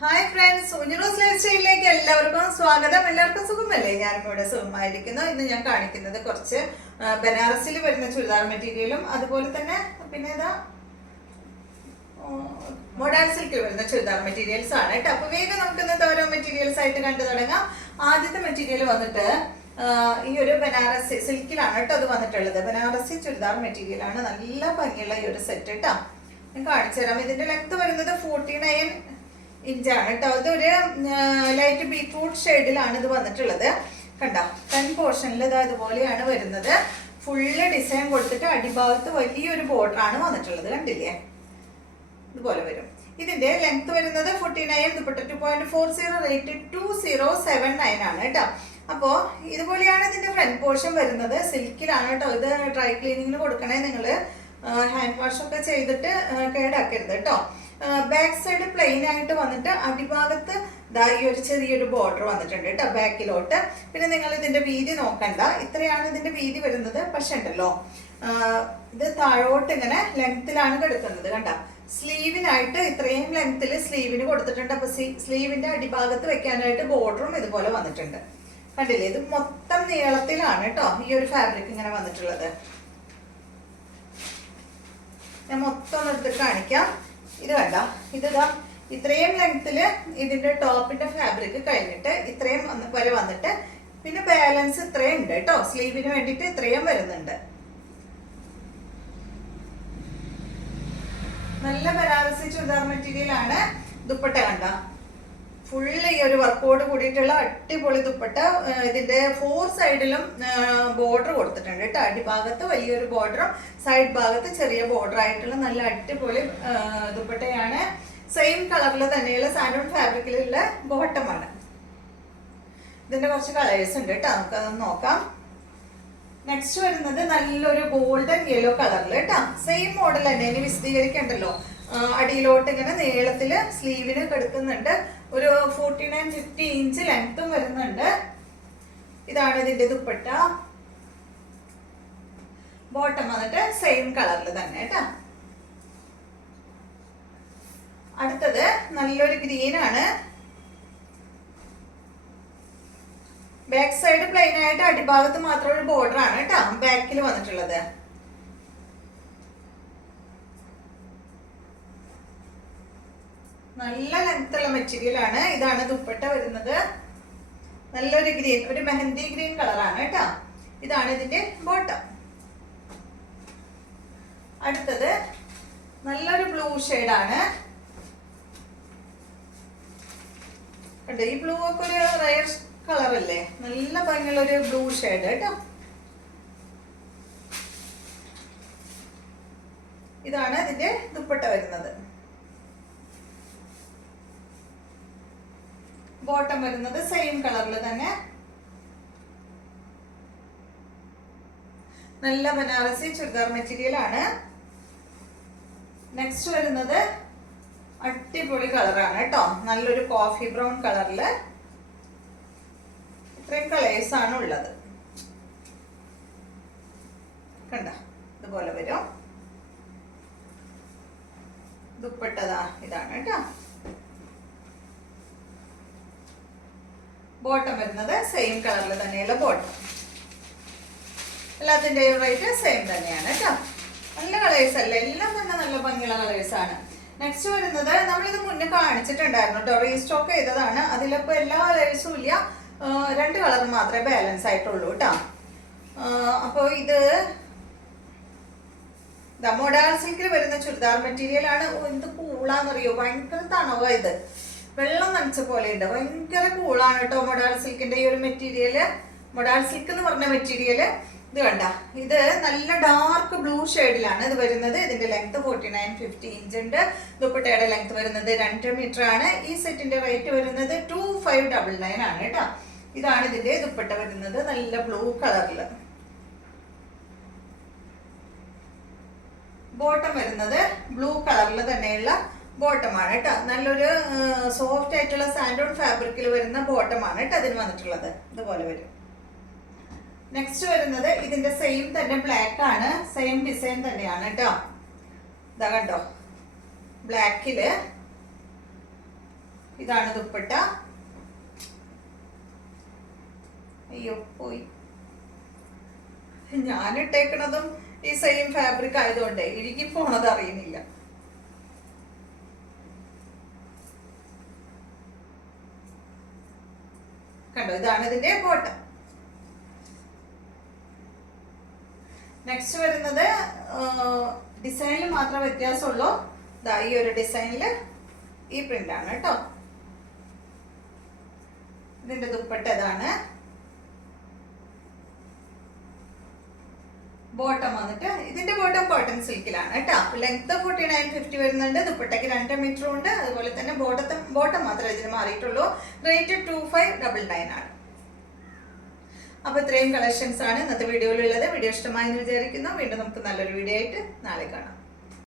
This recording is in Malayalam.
ഹായ് ഫ്രണ്ട്സ്, ഉഞ്ഞിറോസ് ലൈഫ് സ്റ്റൈലിലേക്ക് എല്ലാവർക്കും സ്വാഗതം. എല്ലാവർക്കും സുഖമല്ലേ? ഞാനിപ്പോൾ ഇവിടെ സുഖമായിരിക്കുന്നു. ഇന്ന് ഞാൻ കാണിക്കുന്നത് കുറച്ച് ബനാറസിൽ വരുന്ന ചുരിദാർ മെറ്റീരിയലും അതുപോലെ തന്നെ പിന്നെ ഇതാ മോഡേൺ സിൽക്കിൽ വരുന്ന ചുരിദാർ മെറ്റീരിയൽസ് ആണ് കേട്ടോ. അപ്പൊ വേഗം നമുക്ക് ഇന്നത്തെ ഓരോ മെറ്റീരിയൽസ് ആയിട്ട് കണ്ടു തുടങ്ങാം. ആദ്യത്തെ മെറ്റീരിയൽ വന്നിട്ട് ഈ ഒരു ബനാറസി സിൽക്കിലാണ് കേട്ടോ അത് വന്നിട്ടുള്ളത്. ബനാറസി ചുരിദാർ മെറ്റീരിയൽ ആണ്. നല്ല ഭംഗിയുള്ള ഈ ഒരു സെറ്റ് കേട്ടോ. ഞാൻ കാണിച്ചു തരാം. ഇതിന്റെ ലെങ്ത് വരുന്നത് 49 ഇഞ്ചാണ് കേട്ടോ. ഇതൊരു ലൈറ്റ് ബീറ്റ്റൂട്ട് ഷെയ്ഡിലാണ് ഇത് വന്നിട്ടുള്ളത്. കണ്ടോ, ഫ്രണ്ട് പോർഷനിൽ ഇതാ ഇതുപോലെയാണ് വരുന്നത്. ഫുള്ള് ഡിസൈൻ കൊടുത്തിട്ട് അടിഭാഗത്ത് വലിയൊരു ബോർഡർ ആണ് വന്നിട്ടുള്ളത്. കണ്ടില്ലേ, ഇതുപോലെ വരും. ഇതിന്റെ ലെങ്ത് വരുന്നത് 49, ദുപ്പട്ട 2.40, റേറ്റ് 2079 ആണ് കേട്ടോ. അപ്പോ ഇതുപോലെയാണ് ഇതിന്റെ ഫ്രണ്ട് പോർഷൻ വരുന്നത്. സിൽക്കിലാണ് കേട്ടോ. ഇത് ഡ്രൈ ക്ലീനിങ്ങിന് കൊടുക്കണേ നിങ്ങൾ. ഹാൻഡ് വാഷ് ഒക്കെ ചെയ്തിട്ട് കേടാക്കരുത് കേട്ടോ. ബാക്ക് സൈഡ് പ്ലെയിൻ ആയിട്ട് വന്നിട്ട് അടിഭാഗത്ത് ഈ ഒരു ചെറിയൊരു ബോർഡർ വന്നിട്ടുണ്ട് കേട്ടോ ബാക്കിലോട്ട്. പിന്നെ നിങ്ങൾ ഇതിന്റെ വീതി നോക്കണ്ട, ഇത്രയാണ് ഇതിന്റെ വീതി വരുന്നത്. പക്ഷെ ഉണ്ടല്ലോ ഇത് താഴോട്ട് ഇങ്ങനെ ലെങ്ത്തിലാണ് കിടക്കുന്നത്. കണ്ട, സ്ലീവിനായിട്ട് ഇത്രയും ലെങ്ത്തിൽ സ്ലീവിന് കൊടുത്തിട്ടുണ്ട്. അപ്പൊ സ്ലീവിന്റെ അടിഭാഗത്ത് വെക്കാനായിട്ട് ബോർഡറും ഇതുപോലെ വന്നിട്ടുണ്ട്. കണ്ടില്ലേ, ഇത് മൊത്തം നീളത്തിലാണ് കേട്ടോ ഈ ഒരു ഫാബ്രിക് ഇങ്ങനെ വന്നിട്ടുള്ളത്. ഞാൻ മൊത്തം ഒന്ന് എടുത്തിട്ട് കാണിക്കാം. ഇത് കണ്ട, ഇതാ ഇത്രയും ലെങ്ത്തില് ഇതിന്റെ ടോപ്പിന്റെ ഫാബ്രിക് കഴിഞ്ഞിട്ട് ഇത്രയും വരെ വന്നിട്ട് പിന്നെ ബാലൻസ് ഇത്രയും ഉണ്ട് കേട്ടോ. സ്ലീവിന് വേണ്ടിയിട്ട് ഇത്രയും വരുന്നുണ്ട്. നല്ല ബനാറസി ചുരിദാർ മെറ്റീരിയൽ ആണ്. ദുപ്പട്ട കണ്ട, ഫുള്ള് ഈ ഒരു വർക്കോട് കൂടിയിട്ടുള്ള അടിപൊളി ദുപ്പട്ട. ഇതിന്റെ 4 സൈഡിലും ബോർഡർ കൊടുത്തിട്ടുണ്ട് കേട്ടോ. അടിഭാഗത്ത് വലിയൊരു ബോർഡറും സൈഡ് ഭാഗത്ത് ചെറിയ ബോർഡർ ആയിട്ടുള്ള നല്ല അടിപൊളി ദുപ്പട്ടയാണ്. സെയിം കളറിൽ തന്നെയുള്ള സാൻഡൂൺ ഫാബ്രിക്കിലുള്ള ബോട്ടമാണ്. ഇതിന്റെ കുറച്ച് കളേഴ്സ് ഉണ്ട് കേട്ടോ, നമുക്കതൊന്ന് നോക്കാം. നെക്സ്റ്റ് വരുന്നത് നല്ലൊരു ഗോൾഡൻ യെല്ലോ കളറിൽ കേട്ടോ. സെയിം മോഡൽ തന്നെ, ഇനി വിശദീകരിക്കണ്ടല്ലോ. അടിയിലോട്ട് ഇങ്ങനെ നീളത്തില് സ്ലീവിന് കിടക്കുന്നുണ്ട്. ഒരു 49-50 ഇഞ്ച് ലെങ്ത്തും വരുന്നുണ്ട്. ഇതാണ് ഇതിന്റെ ദുപ്പട്ട. ബോട്ടം വന്നിട്ട് സെയിം കളറിൽ തന്നെ കേട്ടോ. അടുത്തത് നല്ലൊരു ഗ്രീൻ ആണ്. ബാക്ക് സൈഡ് പ്ലെയിൻ ആയിട്ട് അടിഭാഗത്ത് മാത്രം ഒരു ബോർഡർ ആണ് കേട്ടോ ബാക്കിൽ വന്നിട്ടുള്ളത്. നല്ല ലെങ്ത്തുള്ള മെറ്റീരിയൽ ആണ്. ഇതാണ് ദുപ്പട്ട വരുന്നത്. നല്ലൊരു ഗ്രീൻ, ഒരു മെഹന്തി ഗ്രീൻ കളറാണ് കേട്ടോ. ഇതാണ് ഇതിന്റെ ബോട്ടം. അടുത്തത് നല്ലൊരു ബ്ലൂ ഷെയ്ഡാണ്. ഈ ബ്ലൂ ഒക്കെ ഒരു റയർ കളർ അല്ലേ, നല്ല ഭംഗിയുള്ള ഒരു ബ്ലൂ ഷെയ്ഡ് കേട്ടോ. ഇതാണ് ഇതിന്റെ ദുപ്പട്ട വരുന്നത്. ബോട്ടം വരുന്നത് സെയിം കളറിൽ തന്നെ. നല്ല ബനാറസി ചുരിദാർ മെറ്റീരിയൽ ആണ്. നെക്സ്റ്റ് വരുന്നത് അടിപൊളി കളറാണ് കേട്ടോ. നല്ലൊരു കോഫി ബ്രൗൺ കളറില്. ഇത്രയും കളേഴ്സ് ആണ് ഉള്ളത്. കണ്ട, ഇതുപോലെ വരും. ദുപ്പട്ടതാ ഇതാണ് കേട്ടോ. ബോട്ടം വരുന്നത് സെയിം കളറിൽ തന്നെയുള്ള ബോട്ടം. എല്ലാത്തിൻ്റെയും റേറ്റ് സെയിം തന്നെയാണ് കേട്ടോ. നല്ല കളേഴ്സ് അല്ലേ, എല്ലാം തന്നെ നല്ല ഭംഗിയുള്ള കളേഴ്സ് ആണ്. നെക്സ്റ്റ് വരുന്നത് നമ്മളിത് മുന്നേ കാണിച്ചിട്ടുണ്ടായിരുന്നു കേട്ടോ, റീസ്റ്റോക്ക് ചെയ്തതാണ്. അതിലിപ്പോൾ എല്ലാ കളേഴ്സും ഇല്ല, 2 കളർ മാത്രമേ ബാലൻസ് ആയിട്ടുള്ളൂ കേട്ടോ. അപ്പോൾ ഇത് മോഡേൺ സിൽക്കിൽ വരുന്ന ചുരിദാർ മെറ്റീരിയൽ ആണ്. എന്ത് കൂളാന്നറിയോ, ഭയങ്കര തണവാ. ഇത് വെള്ളം നനച്ച പോലെ ഉണ്ട്, ഭയങ്കര കൂളാണ് കേട്ടോ മോഡേൺ സിൽക്കിന്റെ ഈ ഒരു മെറ്റീരിയല്. മോഡേൺ സിൽക്ക് എന്ന് പറഞ്ഞ മെറ്റീരിയല് ഇത് കണ്ട, ഇത് നല്ല ഡാർക്ക് ബ്ലൂ ഷെയ്ഡിലാണ് ഇത് വരുന്നത്. ഇതിന്റെ ലെങ്ത് 49-50 ഇഞ്ച് ഉണ്ട്. ദുപ്പട്ടയുടെ ലെങ്ത് വരുന്നത് 2 മീറ്റർ ആണ്. ഈ സെറ്റിന്റെ റേറ്റ് വരുന്നത് 2599 ആണ് കേട്ടോ. ഇതാണ് ഇതിന്റെ ദുപ്പട്ട വരുന്നത്, നല്ല ബ്ലൂ കളറില്. ബോട്ടം വരുന്നത് ബ്ലൂ കളറിൽ തന്നെയുള്ള ബോട്ടമാണ് കേട്ടോ. നല്ലൊരു സോഫ്റ്റ് ആയിട്ടുള്ള സാൻഡൂൺ ഫാബ്രിക്കിൽ വരുന്ന ബോട്ടമാണ് കേട്ടോ അതിന് വന്നിട്ടുള്ളത്. ഇതുപോലെ വരും. നെക്സ്റ്റ് വരുന്നത് ഇതിന്റെ സെയിം തന്നെ ബ്ലാക്ക് ആണ്. സെയിം ഡിസൈൻ തന്നെയാണ് കേട്ടോ. ഇതാ കണ്ടോ, ബ്ലാക്കില് ഇതാണ് ദുപ്പട്ട. അയ്യോ പോയി. ഞാനിട്ടേക്കണതും ഈ സെയിം ഫാബ്രിക് ആയതുകൊണ്ട് ഇഴുകി പോണത് അറിയുന്നില്ല. കണ്ടോ, ഇതാണ് ഇതിന്റെ ബോട്ടം. നെക്സ്റ്റ് വരുന്നത് ഡിസൈനിൽ മാത്രം വ്യത്യാസമുള്ളൂ. ഈ ഒരു ഡിസൈനില് ഈ പ്രിന്റ് ആണ് കേട്ടോ. ഇതിന്റെ ദുപ്പട്ട ഇതാണ്. ബോട്ടം വന്നിട്ട് ഇതിന്റെ ബോട്ടം കോട്ടൺ സിൽക്കിലാണ് കേട്ടോ. ലെങ്ത് 49-50 വരുന്നുണ്ട്. ദുപ്പട്ടയ്ക്ക് 2 മീറ്റർ ഉണ്ട്. അതുപോലെ തന്നെ ബോട്ടം മാത്രമേ ഇതിന് മാറിയിട്ടുള്ളൂ. റേറ്റ് 2599 ആണ്. അപ്പൊ ഇത്രയും കളക്ഷൻസ് ആണ് ഇന്നത്തെ വീഡിയോയിലുള്ളത്. വീഡിയോ ഇഷ്ടമായി എന്ന് വിചാരിക്കുന്നു. വീണ്ടും നമുക്ക് നല്ലൊരു വീഡിയോ ആയിട്ട് നാളെ കാണാം.